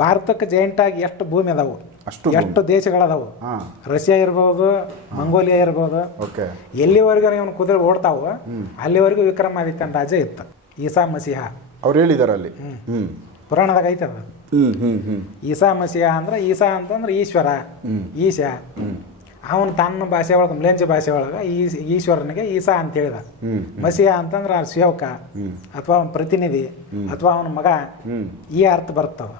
ಭಾರತಕ್ಕೆ ಜಾಯಿಂಟಾಗಿ ಎಷ್ಟು ಭೂಮಿ ಅದಾವು, ಅಷ್ಟು ಎಷ್ಟು ದೇಶಗಳದಾವು, ರಷ್ಯಾ ಇರ್ಬೋದು, ಮಂಗೋಲಿಯಾ ಇರ್ಬೋದು, ಎಲ್ಲಿವರೆಗೂ ಇವನು ಕುದುರೆ ಓಡ್ತಾವು ಅಲ್ಲಿವರೆಗೂ ವಿಕ್ರಮಾದಿತ್ಯನ ರಾಜ್ಯ ಇತ್ತು. ಈಸಾ ಮಸೀಹ ಅವ್ರು ಹೇಳಿದಾರೆ ಅಲ್ಲಿ ಪುರಾಣದಾಗ ಐತೆ ಅದು. ಈಸಾ ಮಸೀಹ ಅಂದ್ರೆ ಈಸಾ ಅಂತಂದ್ರೆ ಈಶ್ವರ, ಈಶ. ಅವನು ತನ್ನ ಭಾಷೆ ಒಳಗೆ ಮ್ಲೇಂಚ ಭಾಷೆ ಒಳಗೆ ಈಶ್ವರನಿಗೆ ಈಸಾ ಅಂತ ಹೇಳಿದ. ಮಸೀಹ ಅಂತಂದ್ರೆ ಸೇವಕ ಅಥವಾ ಅವನ ಪ್ರತಿನಿಧಿ ಅಥವಾ ಅವನ ಮಗ, ಈ ಅರ್ಥ ಬರ್ತವ.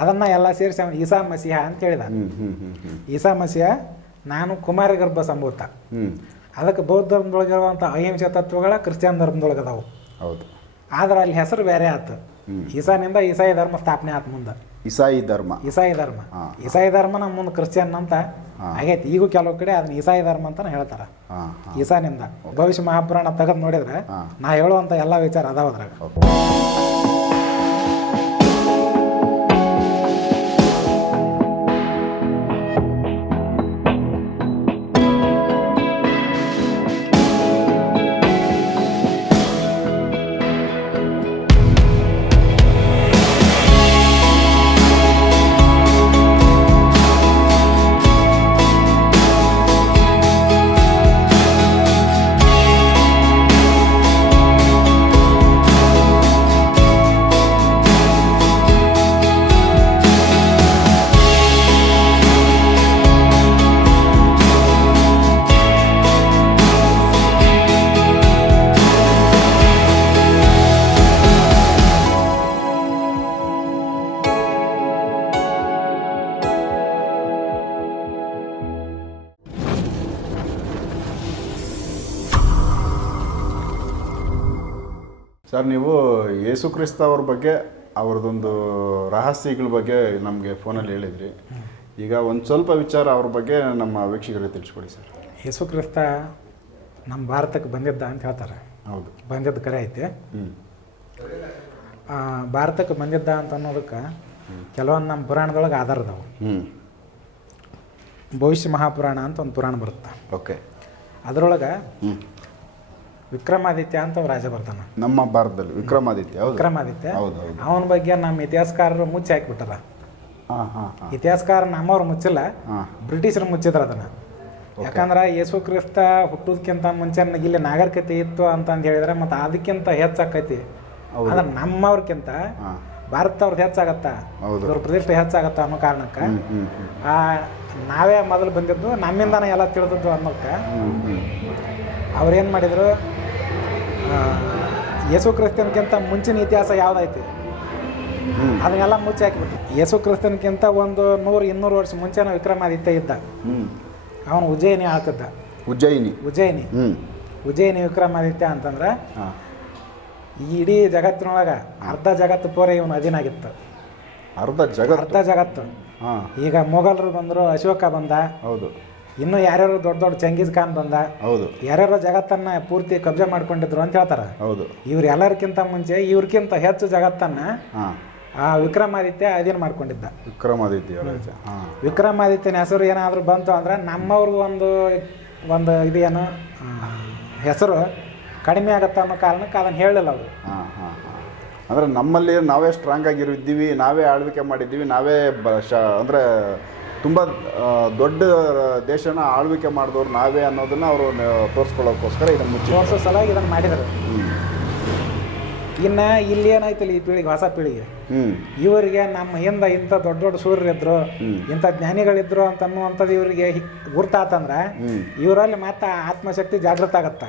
ಅದನ್ನ ಎಲ್ಲ ಸೇರಿಸಿ ಅವನು ಈಸಾ ಮಸೀಹ ಅಂತ ಹೇಳಿದ. ಈಸಾ ಮಸೀಹ ನಾನು ಕುಮಾರ ಗರ್ಭ ಸಂಭೂತ. ಅದಕ್ಕೆ ಬೌದ್ಧ ಧರ್ಮದೊಳಗಿರುವಂಥ ಅಹಿಂಸೆ ತತ್ವಗಳ ಕ್ರಿಶ್ಚಿಯನ್ ಧರ್ಮದೊಳಗೆ ಅದಾವು. ಹೌದು. ಆದ್ರೆ ಅಲ್ಲಿ ಹೆಸರು ಬೇರೆ ಆಯ್ತು. ಈಸಾನಿಂದ ಈಸಾಯಿ ಧರ್ಮ ಸ್ಥಾಪನೆ ಆಯ್ತು. ಮುಂದೆ ಇಸಾಯಿ ಧರ್ಮ ಇಸಾಯಿ ಧರ್ಮ ನಮ್ಮ ಮುಂದೆ ಕ್ರಿಶ್ಚಿಯನ್ ಅಂತ ಆಗೈತಿ. ಈಗೂ ಕೆಲವು ಕಡೆ ಅದನ್ನ ಈಸಾಯಿ ಧರ್ಮ ಅಂತ ಹೇಳ್ತಾರ. ಈಸಾನಿಂದ ಭವಿಷ್ಯ ಮಹಾಪುರಾಣ ತೆಗೆದು ನೋಡಿದ್ರೆ ನಾ ಹೇಳುವಂತ ಎಲ್ಲಾ ವಿಚಾರ ಅದಾವ ಅದ್ರಾಗ. ಸರ್, ನೀವು ಯೇಸು ಕ್ರಿಸ್ತ ಅವ್ರ ಬಗ್ಗೆ ಅವ್ರದ್ದೊಂದು ರಹಸ್ಯಗಳ ಬಗ್ಗೆ ನಮಗೆ ಫೋನಲ್ಲಿ ಹೇಳಿದ್ರಿ. ಈಗ ಒಂದು ಸ್ವಲ್ಪ ವಿಚಾರ ಅವ್ರ ಬಗ್ಗೆ ನಮ್ಮ ವೀಕ್ಷಕರಿಗೆ ತಿಳಿಸ್ಕೊಡಿ ಸರ್. ಯೇಸು ಕ್ರಿಸ್ತ ನಮ್ಮ ಭಾರತಕ್ಕೆ ಬಂದಿದ್ದ ಅಂತ ಹೇಳ್ತಾರೆ. ಹೌದು, ಬಂದಿದ್ದು ಕರೆ ಐತೆ. ಭಾರತಕ್ಕೆ ಬಂದಿದ್ದ ಅಂತ ಅನ್ನೋದಕ್ಕೆ ಕೆಲವೊಂದು ನಮ್ಮ ಪುರಾಣದೊಳಗೆ ಆಧಾರ ಅದಾವು. ಭವಿಷ್ಯ ಮಹಾಪುರಾಣ ಅಂತ ಒಂದು ಪುರಾಣ ಬರುತ್ತೆ. ಓಕೆ. ಅದರೊಳಗೆ ವಿಕ್ರಮಾದಿತ್ಯ ಅಂತ ರಾಜ ಬರ್ತಾನೆ ನಮ್ಮ ಭಾರತದಲ್ಲಿ. ವಿಕ್ರಮಾದಿತ್ಯ ಅವನ ಬಗ್ಗೆ ನಮ್ಮ ಇತಿಹಾಸಕಾರರು ಮುಚ್ಚಿ ಹಾಕಿಬಿಟ್ಟಾರ. ಇತಿಹಾಸಕಾರ ನಮ್ಮವ್ರು ಮುಚ್ಚಿಲ್ಲ, ಬ್ರಿಟಿಷರು ಮುಚ್ಚಿದ್ರು ಅದನ್ನ. ಯಾಕಂದ್ರೆ ಯೇಸು ಕ್ರಿಸ್ತ ಹುಟ್ಟೋದಕ್ಕಿಂತ ಮುಂಚೆ ಇಲ್ಲಿ ನಾಗರಿಕತೆ ಇತ್ತು ಅಂತಂದು ಹೇಳಿದ್ರೆ ಮತ್ತೆ ಅದಕ್ಕಿಂತ ಹೆಚ್ಚಾಕೈತಿ. ಅಂದ್ರೆ ನಮ್ಮವ್ರಕ್ಕಿಂತ ಭಾರತದವ್ರದ್ದು ಹೆಚ್ಚಾಗತ್ತ, ಇವ್ರ ಪ್ರತಿಷ್ಠೆ ಹೆಚ್ಚಾಗತ್ತ ಅನ್ನೋ ಕಾರಣಕ್ಕೆ ನಾವೇ ಮೊದಲು ಬಂದಿದ್ದು, ನಮ್ಮಿಂದಾನೆ ಎಲ್ಲ ತಿಳಿದದ್ದು ಅನ್ನೋಕ್ಕೆ ಅವ್ರೇನು ಮಾಡಿದರು, ಯೇಸು ಕ್ರಿಸ್ತನ್ಕಿಂತ ಮುಂಚಿನ ಇತಿಹಾಸ ಯಾವುದೈತಿ ಅದನ್ನೆಲ್ಲ ಮುಚ್ಚಿ ಹಾಕಿಬಿಟ್ಟು, ಯೇಸು ಕ್ರಿಸ್ತನ್ಕಿಂತ ಒಂದು 100-200 ವರ್ಷ ಮುಂಚೆನ ವಿಕ್ರಮಾದಿತ್ಯ ಇದ್ದ. ಅವನು ಉಜ್ಜಯಿನಿ ಆಳ್ತಿದ್ದ. ಉಜ್ಜಯಿನಿ ವಿಕ್ರಮಾದಿತ್ಯ ಅಂತಂದ್ರೆ ಈ ಇಡೀ ಜಗತ್ತಿನೊಳಗೆ ಅರ್ಧ ಜಗತ್ತು ಪೂರ ಇವನು ಅಧೀನಾಗಿತ್ತು. ಅರ್ಧ ಜಗತ್ತು. ಈಗ ಮೊಘಲರು ಬಂದರು, ಅಶೋಕ ಬಂದ, ಹೌದು, ಇನ್ನು ಯಾರ್ಯಾರು ದೊಡ್ಡ ದೊಡ್ಡ ಚಂಗೀಸ್ ಖಾನ್ ಬಂದ, ಹೌದು, ಯಾರ್ಯಾರು ಜಗತ್ತನ್ನ ಪೂರ್ತಿ ಕಬ್ಜೆ ಮಾಡ್ಕೊಂಡಿದ್ರು ಅಂತ ಹೇಳ್ತಾರ. ಹೌದು. ಇವ್ರು ಎಲ್ಲರಿಗಿಂತ ಮುಂಚೆ ಇವ್ರಕ್ಕಿಂತ ಹೆಚ್ಚು ಜಗತ್ತನ್ನ ಆ ವಿಕ್ರಮಾದಿತ್ಯ ಅಧೀನ ಮಾಡ್ಕೊಂಡಿದ್ದ. ವಿಕ್ರಮಾದಿತ್ಯನ ಹೆಸರು ಏನಾದ್ರು ಬಂತು ಅಂದ್ರೆ ನಮ್ಮವ್ರದ್ದು ಒಂದು ಇದೇನು ಹೆಸರು ಕಡಿಮೆ ಆಗತ್ತ ಅನ್ನೋ ಕಾರಣಕ್ಕೆ ಅದನ್ನ ಹೇಳಲಿಲ್ಲ ಅವರು. ಅಂದ್ರೆ ನಮ್ಮಲ್ಲಿ ನಾವೇ ಸ್ಟ್ರಾಂಗ್ ಆಗಿರಿದ್ದೀವಿ, ನಾವೇ ಆಳ್ವಿಕೆ ಮಾಡಿದ್ದೀವಿ, ನಾವೇ ಅಂದ್ರೆ ತುಂಬ ದೊಡ್ಡ ದೇಶನ ಆಳ್ವಿಕೆ ಮಾಡಿದವ್ರು ನಾವೇ ಅನ್ನೋದನ್ನ ಅವರು ತೋರಿಸ್ಕೊಳ್ಳೋಕ್ಕೋಸ್ಕರ ಇದನ್ನು ತೋರಿಸೋ ಸಲುವಾಗಿ ಇದನ್ನು ಮಾಡಿದರು. ಇನ್ನು ಇಲ್ಲಿ ಏನಾಯ್ತಲ್ಲ ಈ ಪೀಳಿಗೆ, ಹೊಸ ಪೀಳಿಗೆ, ಇವರಿಗೆ ನಮ್ಮ ಹಿಂದೆ ಇಂಥ ದೊಡ್ಡ ದೊಡ್ಡ ಸೂರ್ಯರಿದ್ರು, ಇಂಥ ಜ್ಞಾನಿಗಳಿದ್ರು ಅಂತ ಅನ್ನುವಂಥದ್ದು ಇವರಿಗೆ ಗುರ್ತಾತಂದ್ರೆ ಇವರಲ್ಲಿ ಮತ್ತೆ ಆತ್ಮಶಕ್ತಿ ಜಾಗೃತ ಆಗತ್ತ.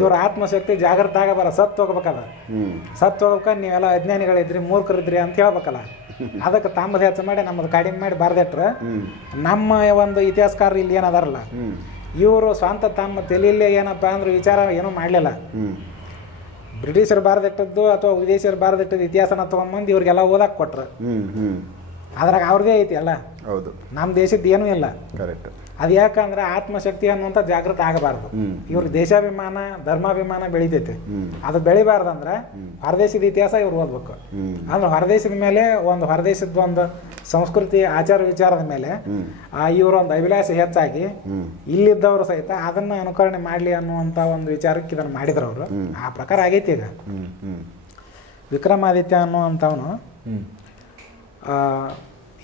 ಇವ್ರ ಆತ್ಮಶಕ್ತಿ ಜಾಗೃತ ಆಗಬಾರ, ಸತ್ತು ಹೋಗ್ಬೇಕದ. ಸತ್ತು ಹೋಗ್ಬೇಕ ನೀವೆಲ್ಲ ಅಜ್ಞಾನಿಗಳಿದ್ರಿ, ಮೂರ್ಖರಿದ್ರಿ ಅಂತ ಹೇಳ್ಬೇಕಲ್ಲ. ಅದಕ್ಕೆ ತಮ್ಮದು ಹೆಚ್ಚು ಮಾಡಿ ನಮ್ಮದು ಕಡಿಮೆ ಮಾಡಿ ಬರ್ದಿಟ್ರೆ ನಮ್ಮ ಒಂದು ಇತಿಹಾಸಕಾರರು ಇಲ್ಲಿ ಏನದಾರಲ್ಲ ಇವರು ಸ್ವಂತ ತಮ್ಮ ತಲೆಯಲ್ಲೇ ಏನಪ್ಪ ಅಂದ್ರೆ ವಿಚಾರ ಏನೂ ಮಾಡಲಿಲ್ಲ. ಬ್ರಿಟಿಷರು ಬಾರ್ದಿಟ್ಟದ್ದು ಅಥವಾ ವಿದೇಶಿಯರು ಬಾರ್ದಿಟ್ಟದ್ದು ಇತಿಹಾಸನ ತೊಗೊಂಬಂದು ಇವ್ರಿಗೆಲ್ಲ ಓದಕ್ಕೆ ಕೊಟ್ರು. ಅದ್ರಾಗ ಅವ್ರದೇ ಐತಿ ಅಲ್ಲ. ಹೌದು. ನಮ್ಮ ದೇಶದ್ದು ಏನೂ ಇಲ್ಲ. ಕರೆಕ್ಟ್. ಅದು ಯಾಕಂದ್ರೆ ಆತ್ಮಶಕ್ತಿ ಅನ್ನುವಂಥ ಜಾಗೃತ ಆಗಬಾರ್ದು. ಇವ್ರ ದೇಶಾಭಿಮಾನ ಧರ್ಮಾಭಿಮಾನ ಬೆಳಿತೈತಿ. ಅದು ಬೆಳಿಬಾರ್ದಂದ್ರೆ ಹೊರದೇಶದ ಇತಿಹಾಸ ಇವ್ರು ಓದ್ಬೇಕು. ಅಂದ್ರೆ ಹೊರದೇಶದ ಮೇಲೆ ಹೊರದೇಶದ ಒಂದು ಸಂಸ್ಕೃತಿ ಆಚಾರ ವಿಚಾರದ ಮೇಲೆ ಇವ್ರ ಒಂದು ಅಭಿಲಾಷೆ ಹೆಚ್ಚಾಗಿ ಇಲ್ಲಿದ್ದವರು ಸಹಿತ ಅದನ್ನ ಅನುಕರಣೆ ಮಾಡ್ಲಿ ಅನ್ನುವಂಥ ಒಂದು ವಿಚಾರಕ್ಕೆ ಇದನ್ನು ಮಾಡಿದ್ರು ಅವರು. ಆ ಪ್ರಕಾರ ಆಗೈತಿ. ಈಗ ವಿಕ್ರಮಾದಿತ್ಯ ಅನ್ನುವಂಥವನು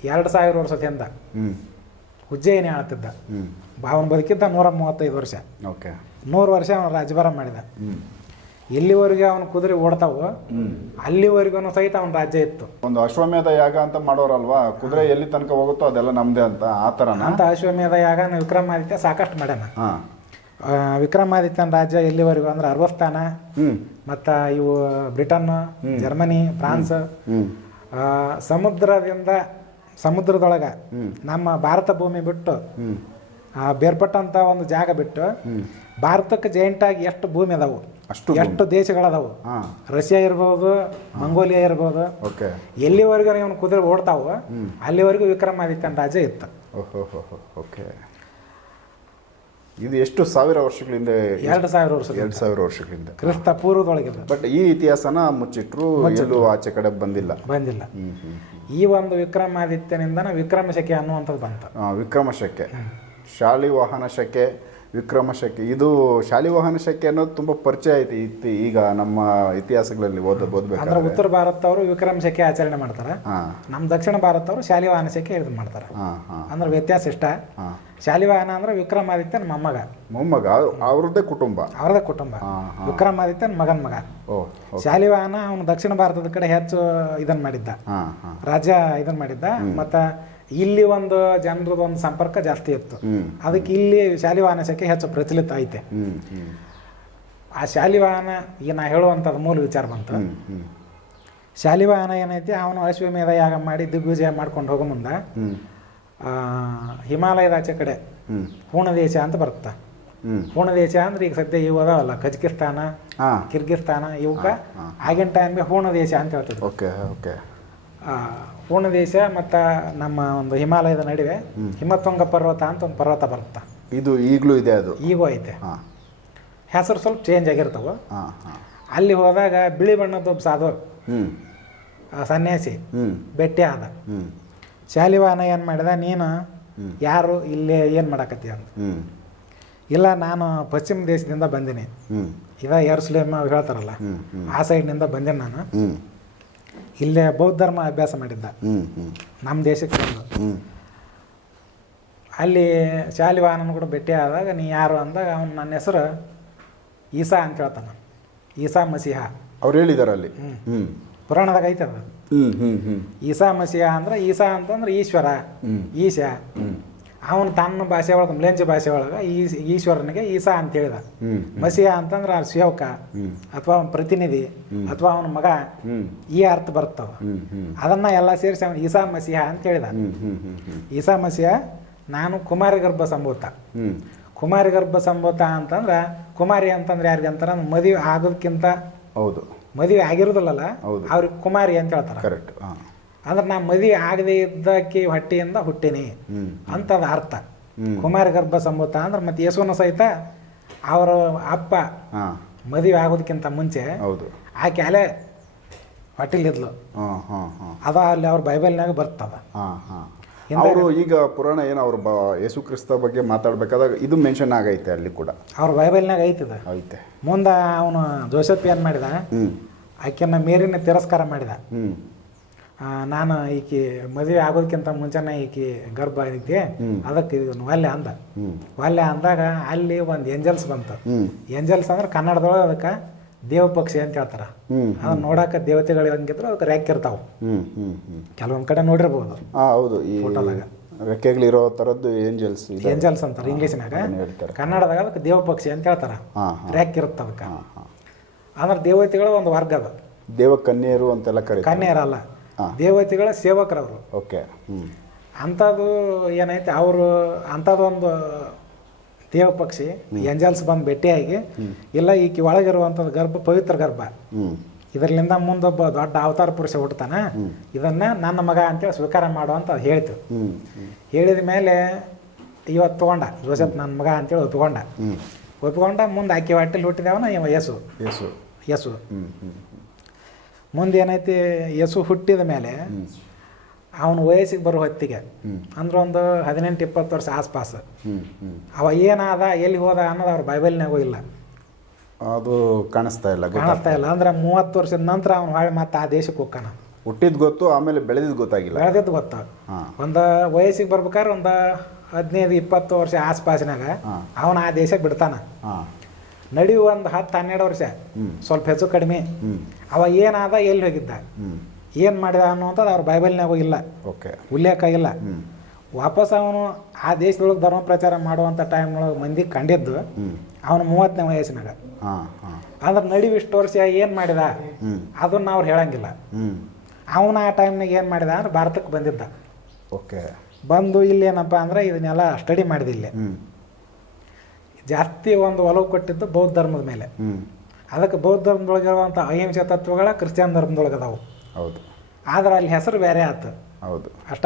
2000 ವರ್ಷದಿಂದ ಉಜ್ಜಯಿನಿ ಆಳ್ತಿದ್ದ. ಅವನು ಬದುಕಿದ್ದ 135 ವರ್ಷ. ಓಕೆ. 100 ವರ್ಷ ಅವನು ರಾಜ್ಯಭಾರ ಮಾಡಿದ. ಎಲ್ಲಿವರೆಗೆ ಅವನು ಕುದುರೆ ಓಡ್ತಾವೋ ಅಲ್ಲಿವರೆಗೂ ಸಹಿತ ಅವನ ರಾಜ್ಯ ಇತ್ತು. ಒಂದು ಅಶ್ವಮೇಧ ಯಾಗ ಅಂತ ಮಾಡೋರಲ್ವಾ, ಕುದುರೆ ಎಲ್ಲಿ ತನಕ ಹೋಗುತ್ತೋ ಅದೆಲ್ಲ ನಮ್ದೇ ಅಂತ, ಆ ಥರನ ಅಂತ ಅಶ್ವಮೇಧ ಯಾಗ ವಿಕ್ರಮಾದಿತ್ಯ ಸಾಕಷ್ಟು ಮಾಡ್ಯಾನ. ವಿಕ್ರಮಾದಿತ್ಯನ ರಾಜ್ಯ ಎಲ್ಲಿವರೆಗೂ ಅಂದ್ರೆ ಅರ್ವಸ್ಥಾನ, ಮತ್ತು ಇವು ಬ್ರಿಟನ್, ಜರ್ಮನಿ, ಫ್ರಾನ್ಸ್, ಸಮುದ್ರದೊಳಗೆ ನಮ್ಮ ಭಾರತ ಭೂಮಿ ಬಿಟ್ಟು ಬೇರ್ಪಟ್ಟಂತ ಒಂದು ಜಾಗ ಬಿಟ್ಟು ಭಾರತಕ್ಕೆ ಜಾಯಿಂಟ್ ಆಗಿ ಎಷ್ಟು ಭೂಮಿ ಅದಾವು, ಎಷ್ಟು ದೇಶಗಳದಾವು, ರಷ್ಯಾ ಇರ್ಬೋದು, ಮಂಗೋಲಿಯಾ ಇರ್ಬೋದು, ಎಲ್ಲಿವರೆಗೂ ಇವನು ಕುದುರೆ ಓಡ್ತಾವು ಅಲ್ಲಿವರೆಗೂ ವಿಕ್ರಮಾದಿತ್ಯನ ರಾಜ್ಯ ಇತ್ತು. ಓಕೆ. ಇದು ಎಷ್ಟು ಸಾವಿರ ವರ್ಷಗಳಿಂದ? 2000 ವರ್ಷಗಳಿಂದ, ಕ್ರಿಸ್ತ ಪೂರ್ವದೊಳಗಿಲ್ಲ. ಬಟ್ ಈ ಇತಿಹಾಸನ ಮುಚ್ಚಿಟ್ರು, ಎಲ್ಲೂ ಆಚೆ ಕಡೆ ಬಂದಿಲ್ಲ. ಈ ಒಂದು ವಿಕ್ರಮಾದಿತ್ಯನಿಂದ ವಿಕ್ರಮಶಕೆ ಅನ್ನುವಂಥದ್ದು ಬಂತ. ವಿಕ್ರಮಶಕೆ, ಶಾಲಿವಾಹನ ಶಕೆ, ವಿಕ್ರಮಶಕೆ. ಇದು ಶಾಲಿವಾಹನ ಶಕೆ ಅನ್ನೋದು ತುಂಬಾ ಪರಿಚಯ ಐತಿ ಈಗ ನಮ್ಮ ಇತಿಹಾಸಗಳಲ್ಲಿ ಓದಬೇಕಾದ್ರೆ. ಉತ್ತರ ಭಾರತದವರು ವಿಕ್ರಮಶಕೆ ಆಚರಣೆ ಮಾಡ್ತಾರೆ, ನಮ್ಮ ದಕ್ಷಿಣ ಭಾರತದವರು ಶಾಲಿವಾಹನ ಶಕೆ ಇದು ಮಾಡ್ತಾರೆ. ಅಂದ್ರೆ ವ್ಯತ್ಯಾಸ ಇಷ್ಟ. ಶಾಲಿವಾಹನ ಅಂದ್ರೆ ವಿಕ್ರಮಾದಿತ್ಯನ ಮೊಮ್ಮಗ, ಅವ್ರದ್ದೇ ಕುಟುಂಬ. ವಿಕ್ರಮಾದಿತ್ಯನ ಮಗ. ಶಾಲಿವಾಹನ ಅವನು ದಕ್ಷಿಣ ಭಾರತದ ಕಡೆ ಹೆಚ್ಚು ಇದನ್ ಮಾಡಿದ್ದ, ರಾಜ್ಯ ಇದನ್ ಮಾಡಿದ್ದ. ಮತ್ತ ಇಲ್ಲಿ ಒಂದು ಜನರದ ಒಂದು ಸಂಪರ್ಕ ಜಾಸ್ತಿ ಇತ್ತು, ಅದಕ್ಕೆ ಇಲ್ಲಿ ಶಾಲಿವಾಹನ ಶಕೆ ಹೆಚ್ಚು ಪ್ರಚಲಿತ ಐತೆ. ಆ ಶಾಲಿವಾಹನ ಈಗ ನಾ ಹೇಳುವಂಥದ್ದು ಮೂಲ ವಿಚಾರ ಬಂತು. ಶಾಲಿವಾಹನ ಏನೈತಿ, ಅವನು ಅಶ್ವಮೇಧ ಯಾಗ ಮಾಡಿ ದಿಗ್ವಿಜಯ ಮಾಡ್ಕೊಂಡು ಹೋಗೋ ಮುಂದೆ ಹಿಮಾಲಯದ ಆಚೆ ಕಡೆ ಪೂರ್ಣ ದೇಶ ಅಂತ ಬರುತ್ತೆ. ಪೂರ್ಣ ದೇಶ ಅಂದ್ರೆ ಈಗ ಸದ್ಯ ಇವು ಅದಾವಲ್ಲ, ಕಜಕಿಸ್ತಾನ, ಕಿರ್ಗಿಸ್ತಾನ, ಇವಕ್ಕ ಆಗಿನ ಟೈಮ್ಗೆ ಪೂರ್ಣ ದೇಶ ಅಂತ ಹೇಳ್ತಿದ್ರು. ಪೂರ್ಣ ದೇಶ ಮತ್ತು ನಮ್ಮ ಒಂದು ಹಿಮಾಲಯದ ನಡುವೆ ಹಿಮತ್ವಂಗ ಪರ್ವತ ಅಂತ ಒಂದು ಪರ್ವತ ಬರುತ್ತೆ. ಇದು ಈಗಲೂ ಇದೆ, ಅದು ಈಗೂ ಐತೆ. ಹೆಸರು ಸ್ವಲ್ಪ ಚೇಂಜ್ ಆಗಿರ್ತಾವ. ಅಲ್ಲಿ ಹೋದಾಗ ಬಿಳಿ ಬಣ್ಣದ ಒಬ್ಬ ಸಾಧು ಸನ್ಯಾಸಿ ಭೇಟಿ ಆದ. ಶಾಲಿವಾಹನ ಏನು ಮಾಡಿದ, ನೀನು ಯಾರು, ಇಲ್ಲೇ ಏನು ಮಾಡಾಕತ್ತಿ ಅಂತ. ಇಲ್ಲ, ನಾನು ಪಶ್ಚಿಮ ದೇಶದಿಂದ ಬಂದೀನಿ, ಇದ ಯೆರೂಸಲೇಮ್ ಹೇಳ್ತಾರಲ್ಲ ಆ ಸೈಡ್ನಿಂದ ಬಂದೇನೆ ನಾನು. ಇಲ್ಲೇ ಬೌದ್ಧ ಧರ್ಮ ಅಭ್ಯಾಸ ಮಾಡಿದ್ದ ನಮ್ಮ ದೇಶಕ್ಕೆ ಬಂದು. ಅಲ್ಲಿ ಶಾಲಿವಾಹನನು ಕೂಡ ಭೇಟಿ ಆದಾಗ ನೀ ಯಾರು ಅಂದಾಗ ಅವನು ನನ್ನ ಹೆಸರು ಈಸಾ ಅಂತ ಹೇಳ್ತಾನ. ಈಸಾ ಮಸೀಹ ಅವ್ರು ಹೇಳಿದಾರೆ ಅಲ್ಲಿ, ಪುರಾಣದಾಗ ಐತೆ ಅದು. ಈಸಾ ಮಸೀಹ ಅಂದ್ರೆ, ಈಸಾ ಅಂತಂದ್ರೆ ಈಶ್ವರ, ಈಶ. ಅವನು ತನ್ನ ಭಾಷೆ ಒಳಗೆ, ಮ್ಲೇಂಚ ಭಾಷೆ ಒಳಗೆ ಈಶ್ವರನಿಗೆ ಈಸಾ ಅಂತ ಹೇಳಿದ. ಮಸೀಹ ಅಂತಂದ್ರೆ ಸೇವಕ ಅಥವಾ ಅವನ ಪ್ರತಿನಿಧಿ ಅಥವಾ ಅವನ ಮಗ, ಈ ಅರ್ಥ ಬರ್ತವ. ಅದನ್ನ ಎಲ್ಲ ಸೇರಿಸಿ ಅವನು ಈಸಾ ಮಸೀಹ ಅಂತ ಹೇಳಿದ. ಈಸಾ ಮಸೀಹ ನಾನು ಕುಮಾರಿ ಗರ್ಭ ಸಂಭೂತ. ಕುಮಾರಿ ಗರ್ಭ ಸಂಭೂತ ಅಂತಂದ್ರೆ, ಕುಮಾರಿ ಅಂತಂದ್ರೆ ಯಾರಿಗೆ ಅಂತಾರ, ಮದುವೆ ಆಗೋದಕ್ಕಿಂತ ಮದುವೆ ಆಗಿರೋದಿಲ್ಲಲ್ಲ ಅವ್ರಿಗೆ ಕುಮಾರಿ ಅಂತ ಹೇಳ್ತಾರೆ. ಅಂದ್ರೆ ನಾ ಮದುವೆ ಆಗದೆ ಇದ್ದಕ್ಕೆ ಹೊಟ್ಟೆಯಿಂದ ಹುಟ್ಟಿನಿ ಅಂತದ ಅರ್ಥ. ಕುಮಾರಿ ಗರ್ಭ ಸಂಭೂತ ಅಂದ್ರೆ ಮತ್ತೆ ಯೇಸುನ ಸಹಿತ ಅವರ ಅಪ್ಪ ಮದುವೆ ಆಗೋದಕ್ಕಿಂತ ಮುಂಚೆ ಆಕೆ ಅಲ್ಲೇ ಹೊಟ್ಟಿಲಿದ್ಲು. ಅದ ಅಲ್ಲಿ ಅವ್ರ ಬೈಬಲ್ನಾಗ ಬರ್ತದ. ಅವರು ಈಗ ಪುರಾಣ ಏನು ಅವ್ರ ಯೇಸು ಕ್ರಿಸ್ತ ಬಗ್ಗೆ ಮಾತಾಡ್ಬೇಕಾದಾಗ ಇದು ಮೆನ್ಷನ್ ಆಗೈತೆ, ಅಲ್ಲಿ ಕೂಡ ಅವ್ರ ಬೈಬಲ್ನಾಗ ಐತೆ. ಮುಂದೆ ಅವನು ಜೋಸೆಫ್ ಏನ್ ಮಾಡಿದ, ಆಕೆನ ಮೇರಿನ ತಿರಸ್ಕಾರ ಮಾಡಿದ. ನಾನು ಈಕಿ ಮದುವೆ ಆಗೋದಕ್ಕಿಂತ ಮುಂಚೆನೆ ಈಕಿ ಗರ್ಭ ಐತಿ, ಅದಕ್ಕೆ ಒಲ್ಲೆ ಅಂದಾಗ ಅಲ್ಲಿ ಒಂದು ಏಂಜಲ್ಸ್ ಬಂತು. ಏಂಜಲ್ಸ್ ಅಂದ್ರೆ ಕನ್ನಡದೊಳಗೆ ಅದಕ್ಕೆ ದೇವ ಪಕ್ಷಿ ಅಂತ ಹೇಳ್ತಾರ. ಅದನ್ನ ನೋಡಾಕ ದೇವತೆಗಳು ಹಂಗಿದ್ರು ಅದಕ್ಕೆ ರೆಕ್ಕಿರ್ತಾವ. ಕೆಲವೊಂದ್ ಕಡೆ ನೋಡಿರ್ಬೋದು ಫೋಟೋದಾಗ ರೆಕ್ಕೆಗಳಿರೋ ತರದ್ದು ಏಂಜಲ್ಸ್ ಅಂತಾರ ಇಂಗ್ಲೀಷ್ನಾಗ. ಕನ್ನಡದಾಗ ಅದಕ್ಕೆ ದೇವ ಪಕ್ಷಿ ಅಂತ ಹೇಳ್ತಾರ, ರೆಕ್ಕಿರುತ್ತೆ ಅದಕ್ಕೆ. ಅಂದ್ರೆ ದೇವತೆಗಳ ಒಂದು ವರ್ಗ ಅದ. ದೇವ ಕನ್ಯರು ಅಂತೆಲ್ಲ ಕರೀತಾರೆ. ಕನ್ಯರಲ್ಲ, ದೇವತೆಗಳ ಸೇವಕರವರು. ಅಂಥದ್ದು ಏನೈತೆ, ಅವರು ಅಂಥದ್ದೊಂದು ದೇವ ಪಕ್ಷಿ ಏಂಜಲ್ಸ್ ಬಂದು ಭೇಟಿಯಾಗಿ, ಇಲ್ಲ ಈಕಿ ಒಳಗಿರುವಂಥದ್ದು ಗರ್ಭ ಪವಿತ್ರ ಗರ್ಭ, ಇದರಿಂದ ಮುಂದೊಬ್ಬ ದೊಡ್ಡ ಅವತಾರ ಪುರುಷ ಹುಟ್ಟತಾನ, ಇದನ್ನ ನನ್ನ ಮಗ ಅಂತೇಳಿ ಸ್ವೀಕಾರ ಮಾಡು ಅಂತ ಹೇಳ್ತು. ಹೇಳಿದ ಮೇಲೆ ಇವತ್ತು ತಗೊಂಡ ಜೋಸೆಫ್ ನನ್ನ ಮಗ ಅಂತೇಳಿ ಒಪ್ಕೊಂಡ. ಮುಂದೆ ಆಕೆ ಹೊಟ್ಟೆಲಿ ಹುಟ್ಟಿದವನ ಇವ ಯೇಸು. ಮುಂದೆ ಏನೈತಿ, ಯೇಸು ಹುಟ್ಟಿದ ಮೇಲೆ ಅವನ ವಯಸ್ಸಿಗೆ ಬರೋ ಹೊತ್ತಿಗೆ ಅಂದ್ರೆ ಒಂದು 18-20 ವರ್ಷ ಆಸ್ಪಾಸ್ ಅವ ಏನಾದ, ಎಲ್ಲಿ ಹೋದ ಅನ್ನೋದು ಅವ್ರ ಬೈಬಲ್ನಾಗೂ ಇಲ್ಲ, ಅದು ಕಾಣಿಸ್ತಾ ಇಲ್ಲ. ಅಂದ್ರೆ 30 ವರ್ಷದ ನಂತರ ಅವನು ಹೊಳ್ಳಿ ಮತ್ತೆ ಆ ದೇಶಕ್ಕೆ ಹೋಗ್ತಾನ. ಹುಟ್ಟಿದ್ ಗೊತ್ತು, ಆಮೇಲೆ ಬೆಳೆದಿದ್ದು ಗೊತ್ತಾಗಿಲ್ಲ. ಬೆಳೆದಿದ್ದು ಗೊತ್ತ. ಒಂದು ವಯಸ್ಸಿಗೆ ಬರ್ಬೇಕಾದ್ರೆ ಒಂದು 15-20 ವರ್ಷ ಆಸ್ಪಾಸಿನಾಗ ಅವನ ಆ ದೇಶ ಬಿಡ್ತಾನ. ನಡಿ ಒಂದು 10-12 ವರ್ಷ ಸ್ವಲ್ಪ ಹೆಚ್ಚು ಕಡಿಮೆ ಅವ ಏನಾದ, ಎಲ್ಲಿ ಹೋಗಿದ್ದ, ಏನು ಮಾಡಿದ ಅನ್ನುವಂಥದ್ದು ಅವ್ರ ಬೈಬಲ್ನಾಗೂ ಇಲ್ಲ, ಉಲ್ಲೇಖ ಇಲ್ಲ. ವಾಪಸ್ ಅವನು ಆ ದೇಶದೊಳಗೆ ಧರ್ಮ ಪ್ರಚಾರ ಮಾಡುವಂಥ ಟೈಮ್ನೊಳಗೆ ಮಂದಿ ಕಂಡಿದ್ದು ಅವನು 30ನೇ ವಯಸ್ಸಿನಾಗ. ಅಂದ್ರೆ ನಡಿವು ಇಷ್ಟು ವರ್ಷ ಏನು ಮಾಡಿದ ಅದನ್ನ ಅವ್ರು ಹೇಳಂಗಿಲ್ಲ. ಅವನ ಆ ಟೈಮ್ನಾಗ ಏನು ಮಾಡಿದ ಅಂದ್ರೆ ಭಾರತಕ್ಕೆ ಬಂದಿದ್ದ. ಬಂದು ಇಲ್ಲಿ ಏನಪ್ಪ ಅಂದ್ರೆ ಇದನ್ನೆಲ್ಲ ಸ್ಟಡಿ ಮಾಡಿದ. ಇಲ್ಲಿ ಜಾಸ್ತಿ ಒಂದು ಒಲವು ಕೊಟ್ಟಿದ್ದು ಬೌದ್ಧ ಧರ್ಮದ ಮೇಲೆ. ಅದಕ್ಕೆ ಬೌದ್ಧ ಧರ್ಮದೊಳಗಿರುವಂಥ ಅಹಿಂಸೆ ತತ್ವಗಳ ಕ್ರಿಶ್ಚಿಯನ್ ಧರ್ಮದೊಳಗೆ ಅದಾವು. ಆದ್ರೆ ಅಲ್ಲಿ ಹೆಸರು ಬೇರೆ ಆಯ್ತು ಅಷ್ಟ.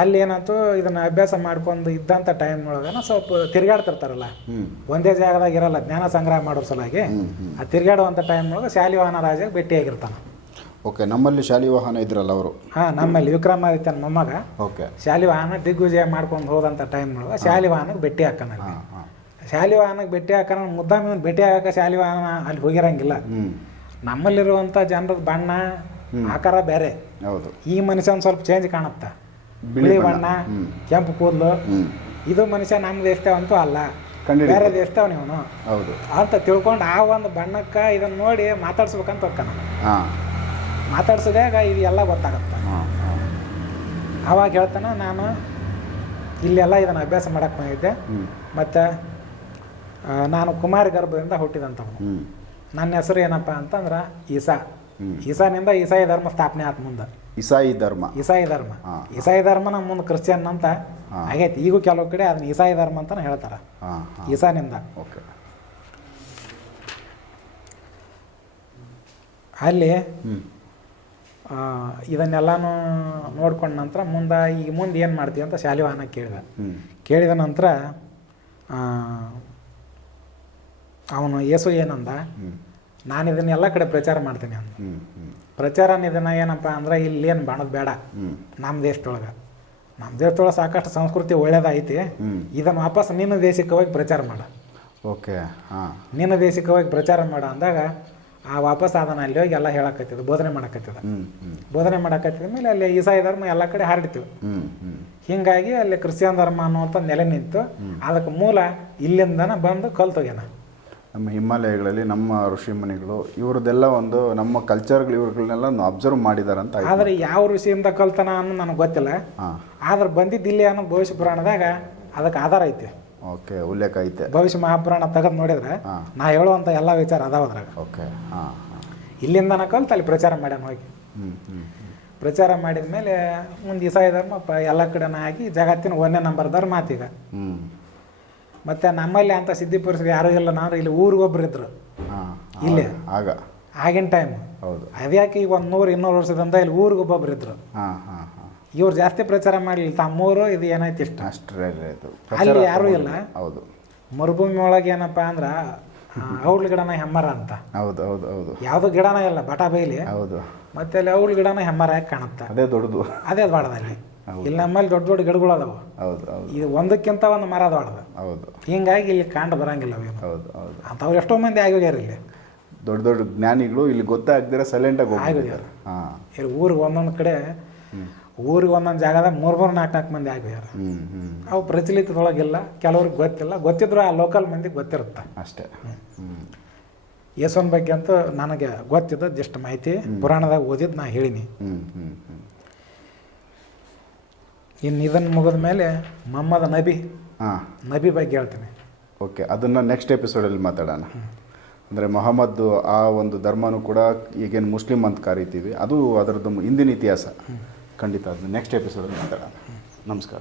ಅಲ್ಲಿ ಏನಾಯ್ತು, ಇದನ್ನ ಅಭ್ಯಾಸ ಮಾಡ್ಕೊಂಡು ಇದ್ದಂಥ ಟೈಮ್ನೊಳಗನ ಸ್ವಲ್ಪ ತಿರುಗಾಡ್ತಿರ್ತಾರಲ್ಲ, ಒಂದೇ ಜಾಗದಾಗ ಇರಲ್ಲ, ಜ್ಞಾನ ಸಂಗ್ರಹ ಮಾಡೋ ಸಲುವಾಗಿ ಆ ತಿರುಗಾಡುವಂಥ ಟೈಮ್ನೊಳಗೆ ಶಾಲಿವಾಹನ ರಾಜ ಭೇಟಿಯಾಗಿರ್ತಾನೆ. ನಮ್ಮಲ್ಲಿ ಶಾಲಿವಾಹನ ಇದ್ರಲ್ಲ ಅವರು. ನಮ್ಮಲ್ಲಿ ವಿಕ್ರಮಾದಿತ್ಯನ ಮೊಮ್ಮಗ ಶಾಲಿವಾಹನ ದಿಗ್ವಿಜಯ ಮಾಡ್ಕೊಂಡು ಹೋದಂಥ ಟೈಮ್ನೊಳಗೆ ಶಾಲಿವಾಹನಕ್ಕೆ ಭೇಟಿ ಹಾಕೋಣ. ಶಾಲಿವಾಹನಕ್ಕೆ ಭೇಟಿ ಹಾಕೋಣ, ಮುದ್ದಾಮ ಭೇಟಿ ಹಾಕ ಶಾಲಿವಾಹನ ಅಲ್ಲಿ ಹೋಗಿರಂಗಿಲ್ಲ. ನಮ್ಮಲ್ಲಿರುವಂಥ ಜನರದ ಬಣ್ಣ ಆಕಾರ ಬೇರೆ. ಈ ಮನುಷ್ಯನ ಸ್ವಲ್ಪ ಚೇಂಜ್ ಕಾಣುತ್ತ, ಬಿಳಿ ಬಣ್ಣ, ಕೆಂಪು ಕೂದಲು. ಇದು ಮನುಷ್ಯ ನಮ್ಮ ದೇಶದವಂತೂ ಅಲ್ಲ, ಬೇರೆ ದೇಶದವ ಇವನು ಅಂತ ತಿಳ್ಕೊಂಡು ಆ ಒಂದು ಬಣ್ಣಕ್ಕೆ ಇದನ್ನ ನೋಡಿ ಮಾತಾಡ್ಸ್ಬೇಕಂತ ಹೋಗ್ತಾನ. ಮಾತಾಡ್ಸೋದಾಗ ಇದು ಎಲ್ಲ ಗೊತ್ತಾಗತ್ತ. ಅವಾಗ ಹೇಳ್ತಾನ, ನಾನು ಇಲ್ಲೆಲ್ಲ ಇದನ್ನು ಅಭ್ಯಾಸ ಮಾಡಕ್ಕೆ ಬಂದಿದ್ದೆ, ಮತ್ತು ನಾನು ಕುಮಾರಿ ಗರ್ಭದಿಂದ ಹುಟ್ಟಿದಂಥವನು. ನನ್ನ ಹೆಸರು ಏನಪ್ಪ ಅಂತಂದ್ರೆ ಈಸಾ. ಈಸಾನಿಂದ ಈಸಾಯಿ ಧರ್ಮ ಸ್ಥಾಪನೆ ಆತ. ಮುಂದೆ ಇಸಾಯಿ ಧರ್ಮ ನಮ್ಮ ಮುಂದೆ ಕ್ರಿಶ್ಚಿಯನ್ ಅಂತ ಆಗೈತಿ. ಈಗೂ ಕೆಲವು ಕಡೆ ಅದನ್ನ ಈಸಾಯಿ ಧರ್ಮ ಅಂತ ಹೇಳ್ತಾರ. ಈಸಾನಿಂದ ಅಲ್ಲಿ ಇದನ್ನೆಲ್ಲಾನು ನೋಡ್ಕೊಂಡ ನಂತರ ಮುಂದೆ ಏನು ಮಾಡ್ತೀವಿ ಅಂತ ಶಾಲಿವಾಹನ ಕೇಳಿದ ನಂತರ ಅವನು ಯೇಸು ಏನಂದ, ನಾನು ಇದನ್ನೆಲ್ಲ ಕಡೆ ಪ್ರಚಾರ ಮಾಡ್ತೀನಿ ಅಂದ. ಪ್ರಚಾರನ ಇದನ್ನ ಏನಪ್ಪ ಅಂದ್ರೆ ಇಲ್ಲೇನು ಬಾಣೋದು ಬೇಡ, ನಮ್ಮ ದೇಶದೊಳಗೆ ಸಾಕಷ್ಟು ಸಂಸ್ಕೃತಿ ಒಳ್ಳೇದೈತಿ, ಇದನ್ನು ವಾಪಸ್ ನಿನ್ನ ದೇಶಕ್ಕೆ ಹೋಗಿ ಪ್ರಚಾರ ಮಾಡ. ನಿನ್ನ ದೇಶಕ್ಕೆ ಹೋಗಿ ಪ್ರಚಾರ ಮಾಡ ಅಂದಾಗ ಆ ವಾಪಸ್ ಅದನ್ನು ಅಲ್ಲಿ ಹೋಗಿ ಎಲ್ಲ ಹೇಳಕತ್ತಿದ್ದು, ಬೋಧನೆ ಮಾಡಕತ್ತಿದ ಮೇಲೆ ಅಲ್ಲಿ ಈಸಾಯಿ ಧರ್ಮ ಎಲ್ಲ ಕಡೆ ಹರಡ್ತೀವಿ. ಹೀಗಾಗಿ ಅಲ್ಲಿ ಕ್ರಿಶ್ಚಿಯನ್ ಧರ್ಮ ಅನ್ನುವಂಥ ನೆಲೆ ನಿಂತು ಅದಕ್ಕೆ ಮೂಲ ಇಲ್ಲಿಂದನ ಬಂದು ಕಲ್ತೋಗ್ಯಾನ. ನಮ್ಮ ಹಿಮಾಲಯಗಳಲ್ಲಿ ನಮ್ಮ ಋಷಿ ಮುನಿಗಳು ಇವ್ರದ್ದೆಲ್ಲ ಒಂದು ನಮ್ಮ ಕಲ್ಚರ್ಗಳು ಇವ್ರಗಳನ್ನೆಲ್ಲ ಅಬ್ಸರ್ವ್ ಮಾಡಿದಾರಂತ. ಆದರೆ ಯಾವ ಋಷಿಯಿಂದ ಕಲ್ತನ ಅನ್ನೋ ನನಗೆ ಗೊತ್ತಿಲ್ಲ. ಆದ್ರೆ ಬಂದಿದ್ದಿಲ್ಲಿ ಅನ್ನೋ ಭವಿಷ್ಯ ಪುರಾಣದಾಗ ಅದಕ್ಕೆ ಆಧಾರ ಐತೆ. ಉಲ್ಲೇಖ ಐತೆ. ಭವಿಷ್ಯ ಮಹಾಪುರಾಣ ತೆಗೆದು ನೋಡಿದ್ರೆ ನಾ ಹೇಳುವಂಥ ಎಲ್ಲ ವಿಚಾರ ಅದಾವ ಅದ್ರಾಗ. ಇಲ್ಲಿಂದನ ಕಲ್ತು ಅಲ್ಲಿ ಪ್ರಚಾರ ಮಾಡ್ಯಾನ ಹೋಗಿ. ಪ್ರಚಾರ ಮಾಡಿದ ಮೇಲೆ ಮುಂದೆ ಈಸಾಯಿ ಧರ್ಮ ಎಲ್ಲ ಕಡೆನ ಆಗಿ ಜಗತ್ತಿನ 1ನೇ ನಂಬರ್ ಧರ್ಮ ಆತೀಗ. ಮತ್ತು ನಮ್ಮಲ್ಲಿ ಅಂತ ಸಿದ್ಧಿ ಪುರುಷರು ಯಾರೂ ಇಲ್ಲ. ನಾನು ಇಲ್ಲಿ ಊರಿಗೊಬ್ರು ಇದ್ರು ಇಲ್ಲಿ ಆಗಿನ ಟೈಮ್. ಅದ್ಯಾಕೆ ಈಗ 100-200 ವರ್ಷದಿಂದ ಇಲ್ಲಿ ಊರಿಗೊಬ್ಬೊಬ್ರು ಇದ್ರು. ಇವ್ರು ಜಾಸ್ತಿ ಪ್ರಚಾರ ಮಾಡಲಿಲ್ಲ, ತಮ್ಮೂರು ಇದು ಏನೈತಿ ಇಷ್ಟ ಅಲ್ಲಿ ಯಾರೂ ಇಲ್ಲ. ಮರುಭೂಮಿ ಒಳಗೆ ಏನಪ್ಪ ಅಂದ್ರೆ ಔಡ್ಲ ಗಿಡನ ಹೆಮ್ಮರ ಅಂತ. ಯಾವ್ದು ಗಿಡನ ಇಲ್ಲ, ಬಟಾ ಬೈಲಿ. ಮತ್ತೆ ಅಲ್ಲಿ ಔಡ್ಲ ಗಿಡನ ಹೆಮ್ಮರ ಯಾಕೆ ಕಾಣುತ್ತೆ, ಅದೇ ದೊಡ್ಡದಲ್ಲಿ. ಇಲ್ಲಿ ನಮ್ಮಲ್ಲಿ ದೊಡ್ಡ ದೊಡ್ಡ ಗಿಡಗಳು ಅದಾವ. ಇದು ಒಂದಕ್ಕಿಂತ ಒಂದು ಮರ ದೊಡ್ಡದು. ಹಿಂಗಾಗಿ ಇಲ್ಲಿ ಕಾಂಡ ಬರಂಗಿಲ್ಲ ಅಂತವ್ರು ಎಷ್ಟೋ ಮಂದಿ ಆಗೋಗ್ಯಾರ. ಇಲ್ಲಿ ದೊಡ್ಡ ದೊಡ್ಡ ಜ್ಞಾನಿಗಳು ಇಲ್ಲಿ ಗೊತ್ತಾಗ್ದಿರ ಸೈಲೆಂಟ್ ಆಗಿ ಆಗೋಗ್ಯಾರ. ಊರಿಗೆ ಒಂದೊಂದು ಕಡೆ, ಊರಿಗೆ ಒಂದೊಂದು ಜಾಗದಾಗ 3-4 ಮಂದಿ ಆಗ್ಯಾರ. ಅವು ಪ್ರಚಲಿತದೊಳಗಿಲ್ಲ, ಕೆಲವ್ರಿಗೆ ಗೊತ್ತಿಲ್ಲ. ಗೊತ್ತಿದ್ರು ಆ ಲೋಕಲ್ ಮಂದಿಗೆ ಗೊತ್ತಿರುತ್ತೆ ಅಷ್ಟೇ. ಯೇಸುವಿನ ಬಗ್ಗೆ ಅಂತೂ ನನಗೆ ಗೊತ್ತಿದ್ದದ್ದು ಎಷ್ಟು ಮಾಹಿತಿ ಪುರಾಣದಾಗ ಓದಿದ್ದು ನಾ ಹೇಳಿನಿ. ಇನ್ನು ಇದನ್ನು ಮುಗಿದ ಮೇಲೆ ಮೊಹಮ್ಮದ್ ನಬಿ ಬಗ್ಗೆ ಹೇಳ್ತೀನಿ. ಅದನ್ನು ನೆಕ್ಸ್ಟ್ ಎಪಿಸೋಡಲ್ಲಿ ಮಾತಾಡೋಣ. ಅಂದರೆ ಮೊಹಮ್ಮದ್ ಆ ಒಂದು ಧರ್ಮನೂ ಕೂಡ ಈಗೇನು ಮುಸ್ಲಿಂ ಅಂತ ಕರಿತೀವಿ, ಅದು ಅದರದ್ದು ಹಿಂದಿನ ಇತಿಹಾಸ ಖಂಡಿತ. ಅದನ್ನ ನೆಕ್ಸ್ಟ್ ಎಪಿಸೋಡಲ್ಲಿ ಮಾತಾಡೋಣ. ನಮಸ್ಕಾರ.